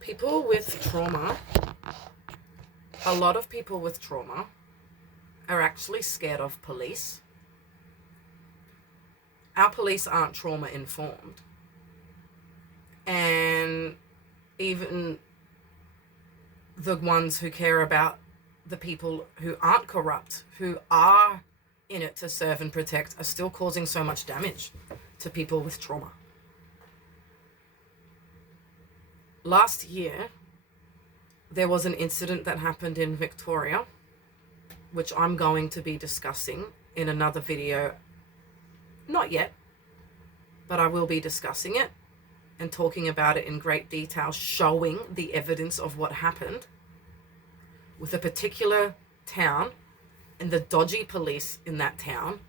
People with trauma, a lot of people with trauma are actually scared of police. Our police aren't trauma informed. And even the ones who care about the people who aren't corrupt, who are in it to serve and protect, are still causing so much damage to people with trauma. Last year, there was an incident that happened in Victoria, which I'm going to be discussing in another video. Not yet, but I will be discussing it and talking about it in great detail, showing the evidence of what happened with a particular town and the dodgy police in that town.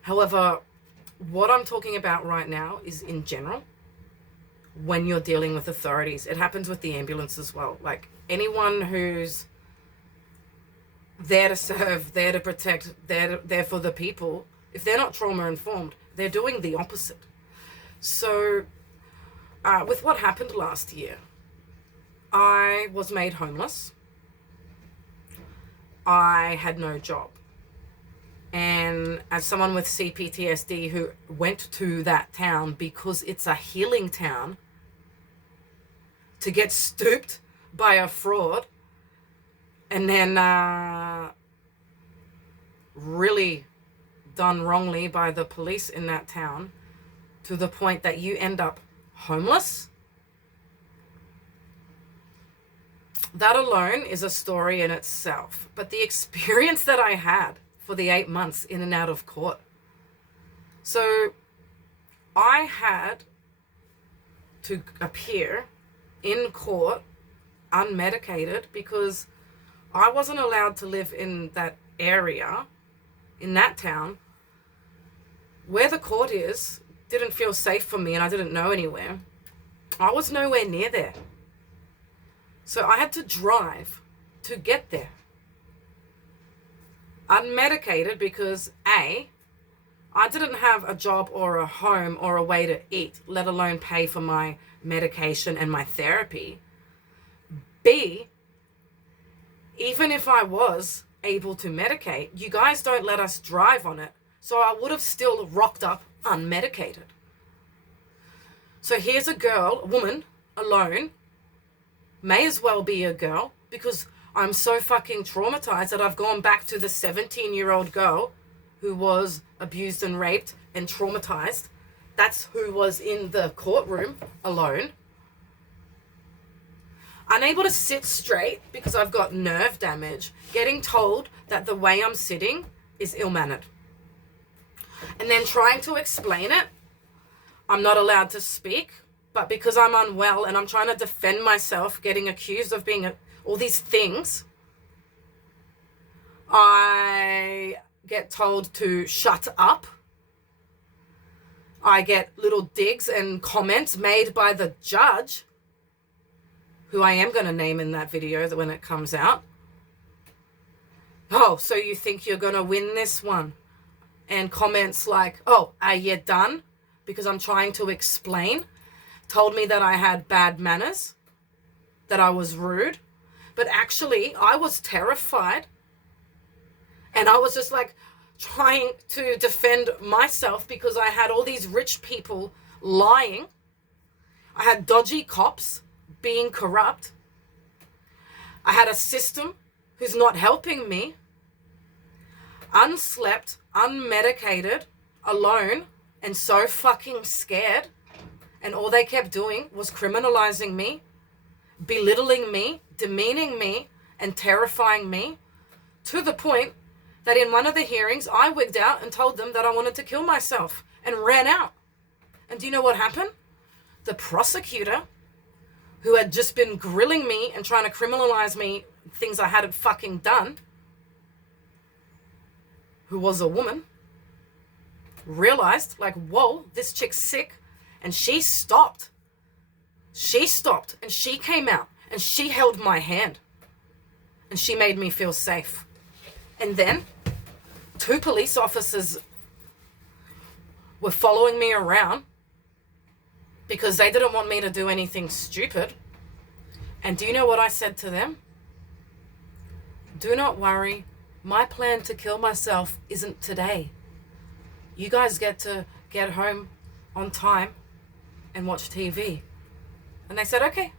However, what I'm talking about right now is in general, when you're dealing with authorities. It happens with the ambulance as well. Like, anyone who's there to serve, there to protect, there for the people, if they're not trauma informed, they're doing the opposite. So with what happened last year, I was made homeless. I had no job. And as someone with CPTSD who went to that town because it's a healing town, to get stooped by a fraud and then really done wrongly by the police in that town, to the point that you end up homeless, that alone is a story in itself. But the experience that I had for the 8 months in and out of court. So I had to appear in court unmedicated because I wasn't allowed to live in that area, in that town. Where the court is didn't feel safe for me, and I didn't know anywhere. I was nowhere near there. So I had to drive to get there. Unmedicated because A, I didn't have a job or a home or a way to eat, let alone pay for my medication and my therapy. B, even if I was able to medicate, you guys don't let us drive on it. So I would have still rocked up unmedicated. So here's a girl, a woman, alone, may as well be a girl, because I'm so fucking traumatized that I've gone back to the 17-year-old girl who was abused and raped and traumatized. That's who was in the courtroom alone. Unable to sit straight because I've got nerve damage, getting told that the way I'm sitting is ill-mannered. And then trying to explain it, I'm not allowed to speak, but because I'm unwell and I'm trying to defend myself, getting accused of being all these things, I get told to shut up. I get little digs and comments made by the judge, who I am going to name in that video when it comes out. Oh, so you think you're going to win this one? And comments like, oh, are you done? Because I'm trying to explain. Told me that I had bad manners, that I was rude. But actually, I was terrified. And I was just like trying to defend myself because I had all these rich people lying. I had dodgy cops being corrupt. I had a system who's not helping me. Unslept, unmedicated, alone, and so fucking scared. And all they kept doing was criminalizing me, belittling me, demeaning me, and terrifying me, to the point that in one of the hearings, I wigged out and told them that I wanted to kill myself and ran out. And do you know what happened? The prosecutor, who had just been grilling me and trying to criminalize me, things I hadn't fucking done, who was a woman, realized, like, whoa, this chick's sick. And she stopped. She stopped and she came out and she held my hand and she made me feel safe. And then 2 police officers were following me around because they didn't want me to do anything stupid. And do you know what I said to them? Do not worry. My plan to kill myself isn't today. You guys get to get home on time and watch TV. And they said, okay.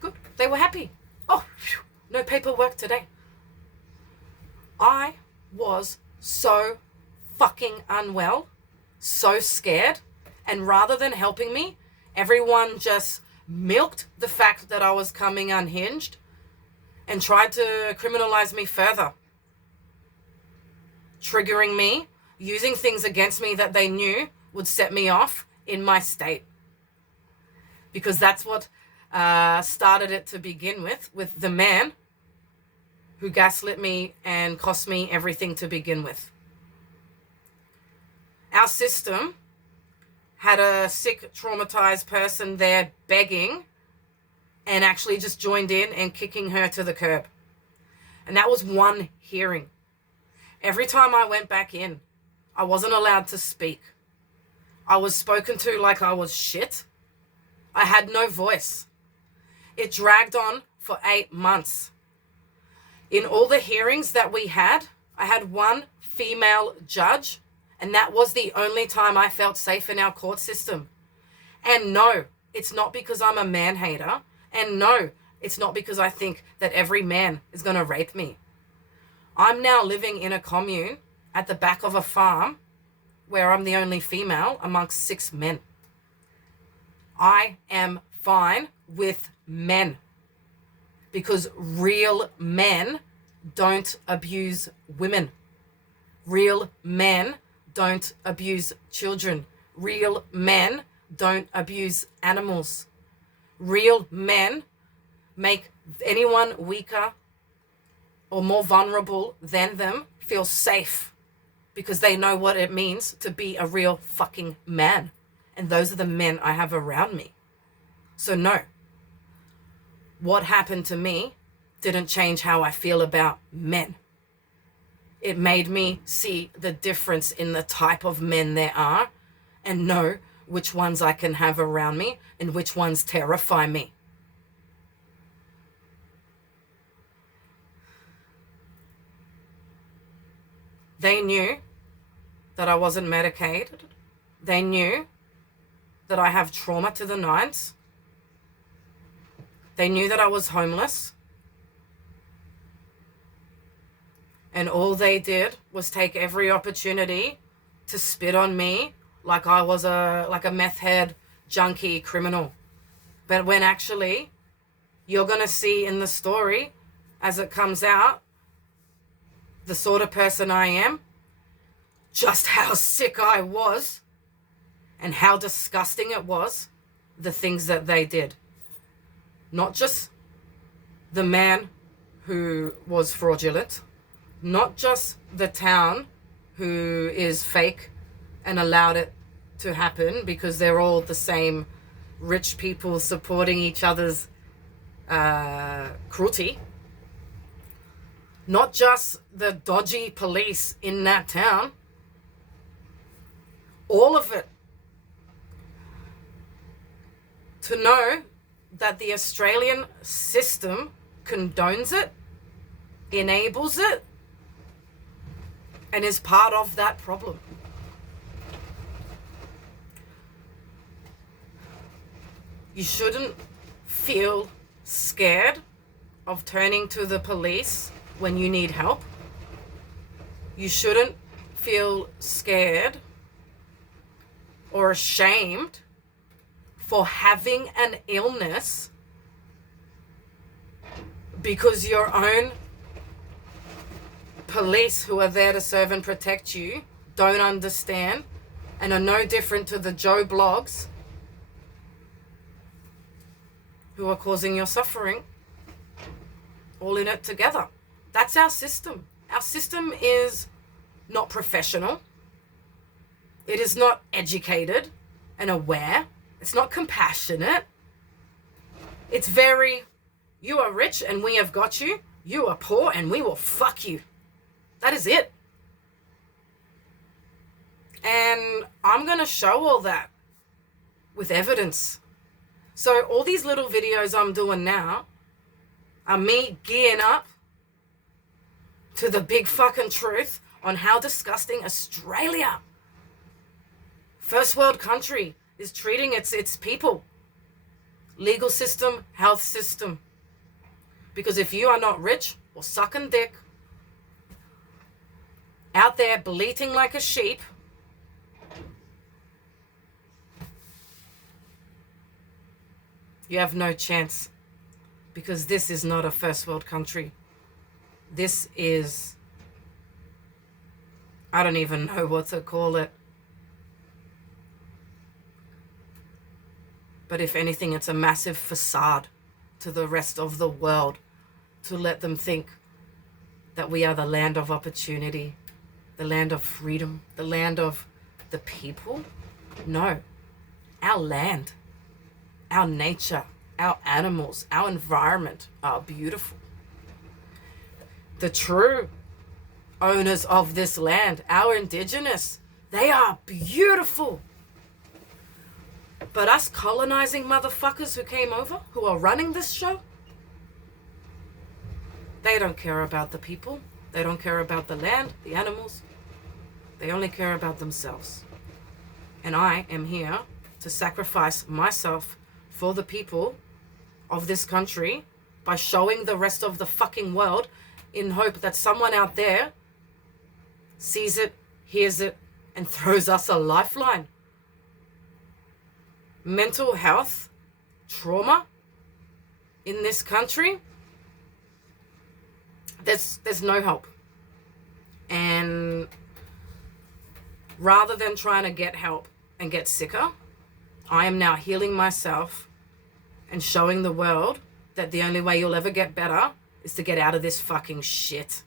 Good. They were happy. Oh, phew, no paperwork today. I was so fucking unwell, so scared. And rather than helping me, everyone just milked the fact that I was coming unhinged and tried to criminalize me further, triggering me, using things against me that they knew would set me off in my state. Because that's what started it to begin with the man who gaslit me and cost me everything to begin with. Our system had a sick, traumatized person there begging and actually just joined in and kicking her to the curb. And that was one hearing. Every time I went back in, I wasn't allowed to speak. I was spoken to like I was shit. I had no voice. It dragged on for 8 months. In all the hearings that we had, I had one female judge, and that was the only time I felt safe in our court system. And no, it's not because I'm a man hater. And no, it's not because I think that every man is going to rape me. I'm now living in a commune at the back of a farm where I'm the only female amongst 6 men. I am fine with men because real men don't abuse women. Real men don't abuse children. Real men don't abuse animals. Real men make anyone weaker or more vulnerable than them feel safe because they know what it means to be a real fucking man. And those are the men I have around me. So no, what happened to me didn't change how I feel about men. It made me see the difference in the type of men there are and know which ones I can have around me and which ones terrify me. They knew that I wasn't medicated. They knew that I have trauma to the nines. They knew that I was homeless. And all they did was take every opportunity to spit on me like I was a meth head, junkie, criminal. But when actually you're going to see in the story as it comes out the sort of person I am, just how sick I was and how disgusting it was, the things that they did. Not just the man who was fraudulent, not just the town who is fake and allowed it to happen because they're all the same rich people supporting each other's cruelty. Not just the dodgy police in that town. All of it. To know that the Australian system condones it, enables it, and is part of that problem. You shouldn't feel scared of turning to the police when you need help. You shouldn't feel scared or ashamed for having an illness because your own police who are there to serve and protect you don't understand and are no different to the Joe Blogs who are causing your suffering, all in it together. That's our system. Our system is not professional. It is not educated and aware. It's not compassionate. It's very, you are rich and we have got you. You are poor and we will fuck you. That is it. And I'm going to show all that with evidence. So all these little videos I'm doing now are me gearing up to the big fucking truth on how disgusting Australia, first world country, is treating its people. Legal system, health system. Because if you are not rich or sucking dick, out there bleating like a sheep, you have no chance. Because this is not a first world country. This is, I don't even know what to call it. But if anything, it's a massive facade to the rest of the world to let them think that we are the land of opportunity, the land of freedom, the land of the people. No. Our land, our nature, our animals, our environment are beautiful. The true owners of this land, our indigenous, they are beautiful. But us colonizing motherfuckers who came over, who are running this show, they don't care about the people. They don't care about the land, the animals. They only care about themselves. And I am here to sacrifice myself for the people of this country by showing the rest of the fucking world, in hope that someone out there sees it, hears it, and throws us a lifeline. Mental health, trauma in this country, there's no help. And rather than trying to get help and get sicker, I am now healing myself and showing the world that the only way you'll ever get better is to get out of this fucking shit.